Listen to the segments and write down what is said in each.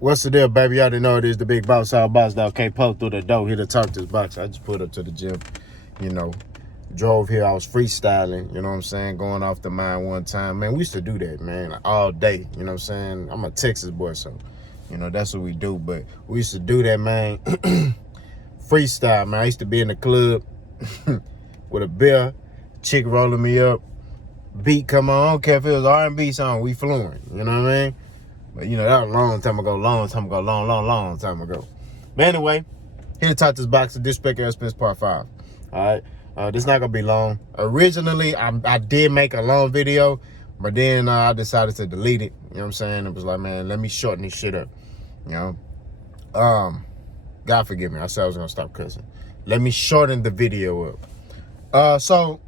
What's the deal, baby? Y'all didn't know it is the big boss, all boss dog. Can't poke through the door. Here to talk this box. I just put up to the gym, you know. Drove here. I was freestyling, you know what I'm saying? Going off the mind one time. Man, we used to do that, man, like, all day, you know what I'm saying? I'm a Texas boy, so, you know, that's what we do. But we used to do that, man. Freestyle, man. I used to be in the club with a beer, chick rolling me up, beat come on. I don't care if it was R&B song. We fluent, you know what I mean? But, you know, that was a long time ago, long time ago. But anyway, here to talk this box of Disrespect Errol Spence Part 5. All right? This not going to be long. Originally, I did make a long video, but then I decided to delete it. You know what I'm saying? It was like, man, let me shorten this shit up. You know? God forgive me. I said I was going to stop cussing. Let me shorten the video up. So,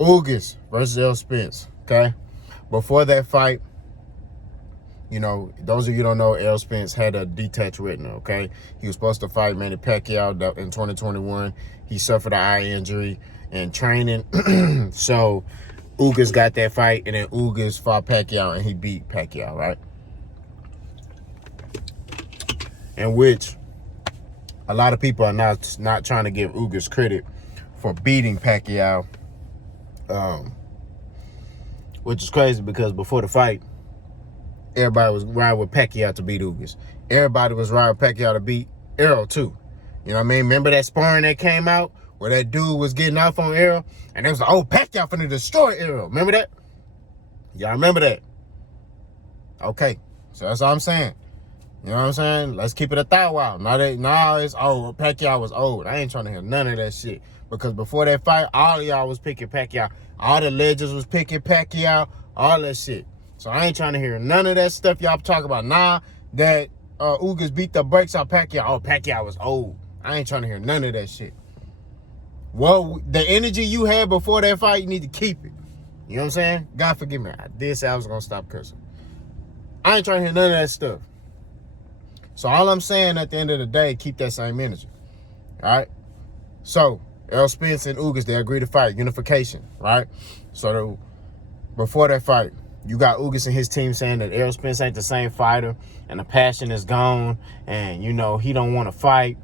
Ugas versus Errol Spence, okay? Before that fight, you know, those of you who don't know, Errol Spence had a detached retina, okay? He was supposed to fight Manny Pacquiao in 2021. He suffered an eye injury in training. So, Ugas got that fight, and then Ugas fought Pacquiao, and he beat Pacquiao, right? In which a lot of people are not trying to give Ugas credit for beating Pacquiao, which is crazy because before the fight, everybody was riding with Pacquiao to beat Ugas. Everybody was riding with Pacquiao to beat Errol, too. You know what I mean? Remember that sparring that came out where that dude was getting off on Errol? And it was like, oh, Pacquiao finna destroy Errol. Remember that? Y'all remember that? Okay. So that's all I'm saying. You know what I'm saying? Let's keep it a thou out. Now it's old. Pacquiao was old. I ain't trying to hear none of that shit. Because before that fight, all of y'all was picking Pacquiao. All the legends was picking Pacquiao. All that shit. So I ain't trying to hear none of that stuff y'all talk about. Nah, that Ugas beat the brakes off Pacquiao. Oh, Pacquiao was old. I ain't trying to hear none of that shit. Well, the energy you had before that fight, you need to keep it. You know what I'm saying? God forgive me. I did say I was going to stop cursing. I ain't trying to hear none of that stuff. So all I'm saying at the end of the day, keep that same energy. All right? So, Errol Spence and Ugas, they agreed to fight. Unification, right? So, before that fight, you got Ugas and his team saying that Errol Spence ain't the same fighter and the passion is gone and, you know, he don't want to fight,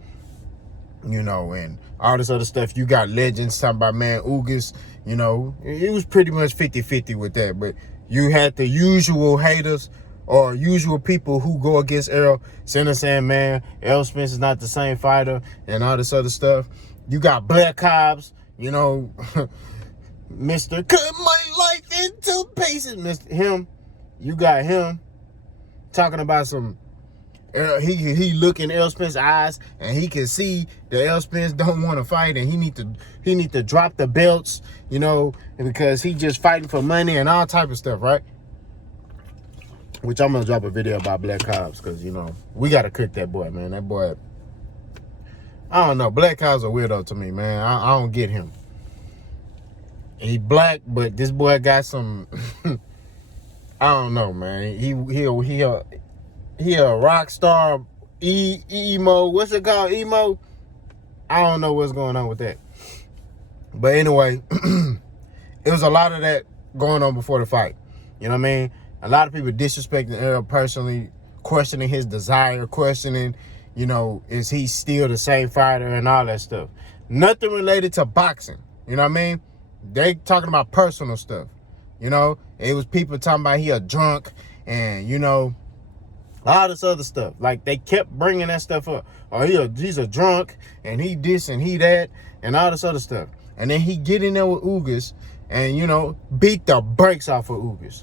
you know, and all this other stuff. You got legends talking about, man, Ugas, you know, it was pretty much 50-50 with that. But you had the usual haters or usual people who go against Errol saying, man, Errol Spence is not the same fighter and all this other stuff. You got Black Cobbs, you know, Mr. Cut My Life into Pieces. Mr. Him, you got him talking about some. He look in Errol Spence's eyes and he can see that Errol Spence don't want to fight and he need to drop the belts, you know, because he just fighting for money and all type of stuff, right? Which I'm gonna drop a video about Black Cobbs because, you know, we gotta cook that boy, man. That boy, I don't know. Black Cobbs a weirdo to me, man. I don't get him. He black, but this boy got some. I don't know, man. He a rock star, emo. What's it called, emo? I don't know what's going on with that. But anyway, it was a lot of that going on before the fight. You know what I mean? A lot of people disrespecting Errol personally, questioning his desire, questioning, you know, is he still the same fighter and all that stuff. Nothing related to boxing. You know what I mean? They talking about personal stuff. You know, it was people talking about he a drunk and, you know, all this other stuff. Like, they kept bringing that stuff up. Oh, he's a drunk and he this and he that and all this other stuff. And then he get in there with Ugas and, you know, beat the brakes off of Ugas.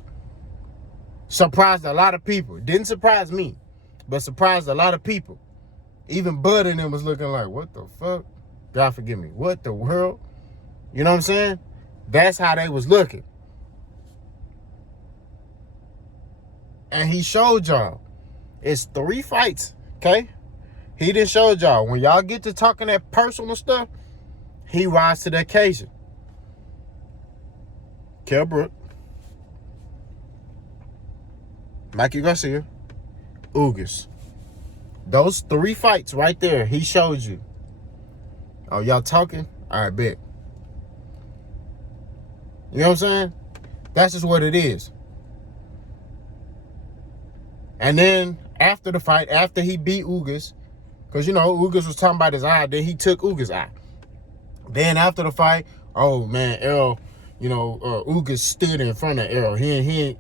Surprised a lot of people. Didn't surprise me, but surprised a lot of people. Even Bud and them was looking like, what the fuck? God forgive me. What the world? You know what I'm saying? That's how they was looking. And he showed y'all. It's 3 fights, okay? He done showed y'all. When y'all get to talking that personal stuff, he rise to the occasion. Kell Brook, Mikey Garcia, Ugas. Those 3 fights right there, he showed you. Oh, y'all talking? All right, bet. You know what I'm saying? That's just what it is. And then after the fight, after he beat Ugas, because, you know, Ugas was talking about his eye, then he took Ugas' eye. Then after the fight, oh, man, Errol, you know, Ugas stood in front of Errol. He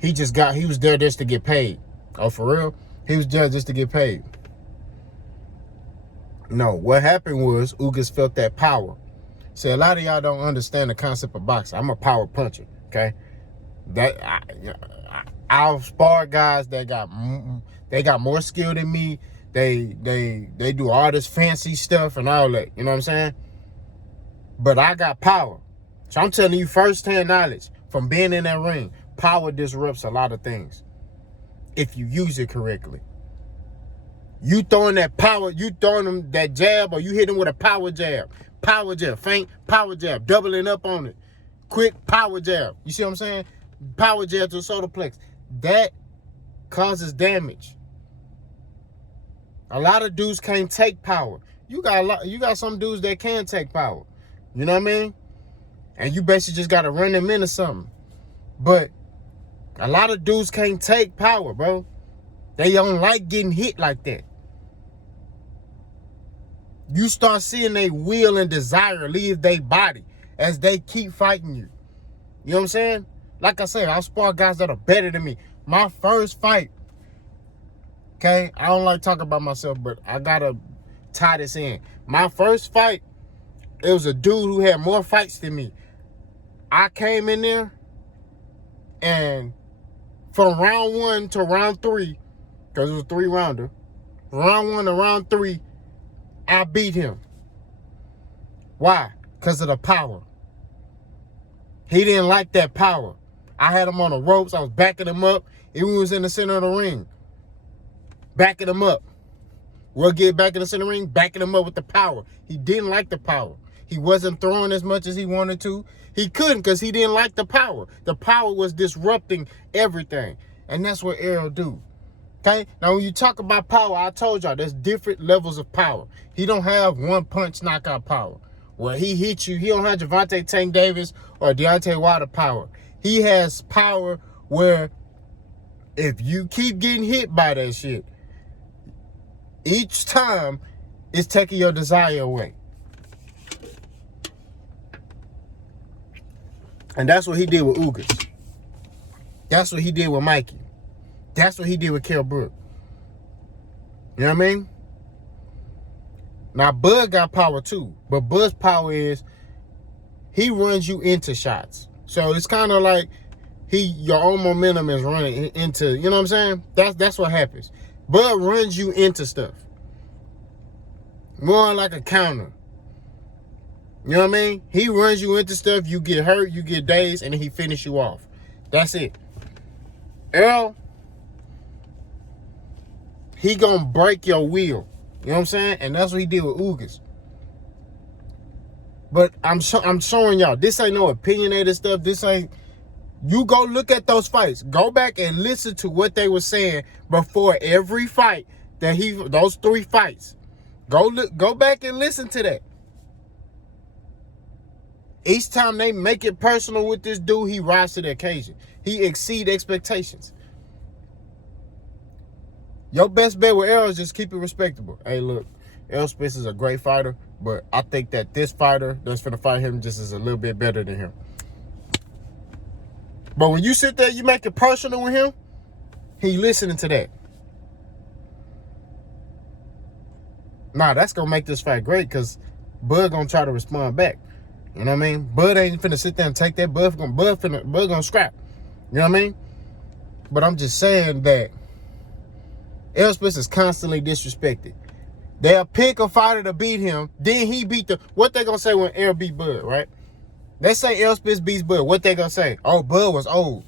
was there just to get paid. Oh, for real? He was there just to get paid. No, what happened was Ugas felt that power. See, a lot of y'all don't understand the concept of boxing. I'm a power puncher, okay? I've sparred guys that got more skill than me. They do all this fancy stuff and all that. You know what I'm saying? But I got power. So I'm telling you firsthand knowledge from being in that ring. Power disrupts a lot of things if you use it correctly. You throwing that power, you throwing them that jab, or you hit them with a power jab, feint, power jab, doubling up on it, quick power jab. You see what I'm saying? Power jab to the solar plex. That causes damage. A lot of dudes can't take power. You got some dudes that can take power. You know what I mean? And you basically just got to run them into something. But a lot of dudes can't take power, bro. They don't like getting hit like that. You start seeing their will and desire leave their body as they keep fighting you. You know what I'm saying? Like I said, I spar guys that are better than me. My first fight, okay? I don't like talking about myself, but I got to tie this in. My first fight, it was a dude who had more fights than me. I came in there, and from round 1 to round 3, because it was a 3-rounder, round 1 to round 3, I beat him. Why? Because of the power. He didn't like that power. I had him on the ropes. I was backing him up. He was in the center of the ring. Backing him up. We'll get back in the center ring, backing him up with the power. He didn't like the power. He wasn't throwing as much as he wanted to. He couldn't because he didn't like the power. The power was disrupting everything. And that's what Errol do. Okay? Now, when you talk about power, I told y'all there's different levels of power. He don't have one punch knockout power. Where he hits you, he don't have Gervonta Tank Davis or Deontay Wilder power. He has power where if you keep getting hit by that shit, each time it's taking your desire away. And that's what he did with Ugas. That's what he did with Mikey. That's what he did with Kell Brook. You know what I mean? Now, Bud got power too. But Bud's power is he runs you into shots. So it's kind of like your own momentum is running into, you know what I'm saying? That's what happens. Bud runs you into stuff. More like a counter. You know what I mean? He runs you into stuff, you get hurt, you get dazed, and then he finish you off. That's it. Errol, he gonna break your will. You know what I'm saying? And that's what he did with Ugas. But I'm showing y'all, this ain't no opinionated stuff. This ain't, you go look at those fights. Go back and listen to what they were saying before every fight that those 3 fights. Go back and listen to that. Each time they make it personal with this dude, he rises to the occasion. He exceeds expectations. Your best bet with Errol is just keep it respectable. Hey, look, Errol Spence is a great fighter, but I think that this fighter that's going to fight him just is a little bit better than him. But when you sit there, you make it personal with him, he listening to that. Nah, that's going to make this fight great because Bud going to try to respond back. You know what I mean? Bud ain't finna sit there and take that. Bud gonna scrap. You know what I mean? But I'm just saying that Errol Spence is constantly disrespected. They'll pick a fighter to beat him. Then he beat what they gonna say when Errol beat Bud, right? Let's say Errol Spence beats Bud. What they gonna say? Oh, Bud was old.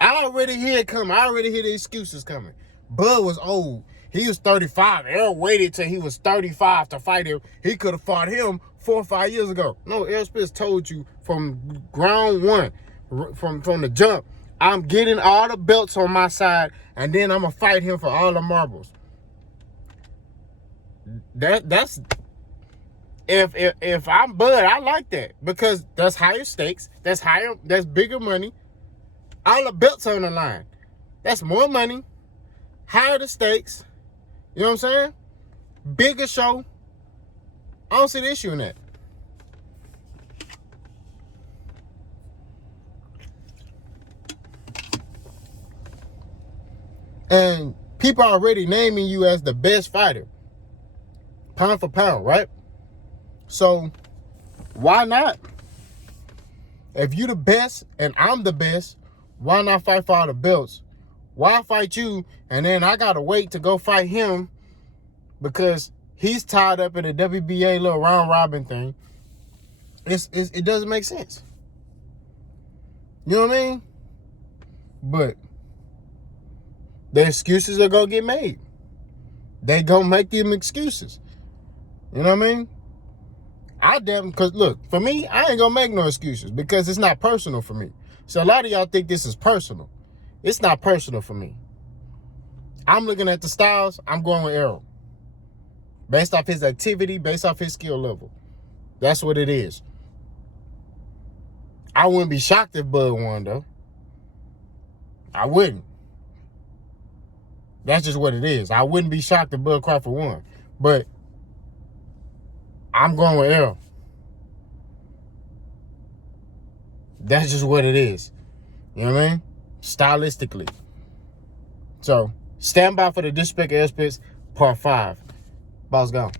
I already hear it coming. I already hear the excuses coming. Bud was old. He was 35. Errol waited till he was 35 to fight him. He could have fought him 4 or 5 years ago. No, Errol Spence told you from ground one, from the jump, I'm getting all the belts on my side, and then I'm gonna fight him for all the marbles. That's if I'm Bud, I like that because that's higher stakes. That's bigger money. All the belts on the line. That's more money. higher the stakes. You know what I'm saying? Bigger show. I don't see the issue in that. And people are already naming you as the best fighter, pound for pound, right? So why not? If you the best and I'm the best, why not fight for all the belts? Why fight you and then I gotta wait to go fight him because he's tied up in a WBA little round robin thing? It doesn't make sense. You know what I mean? But the excuses are gonna get made. They gonna make them excuses. You know what I mean? Because look, for me, I ain't gonna make no excuses because it's not personal for me. So a lot of y'all think this is personal. It's not personal for me. I'm looking at the styles, I'm going with Errol. Based off his activity, based off his skill level. That's what it is. I wouldn't be shocked if Bud won, though. I wouldn't. That's just what it is. I wouldn't be shocked if Bud Crawford won. But I'm going with Errol. That's just what it is. You know what I mean? Stylistically. So, stand by for the Disrespect Errol Spence Part 5. Boss gone.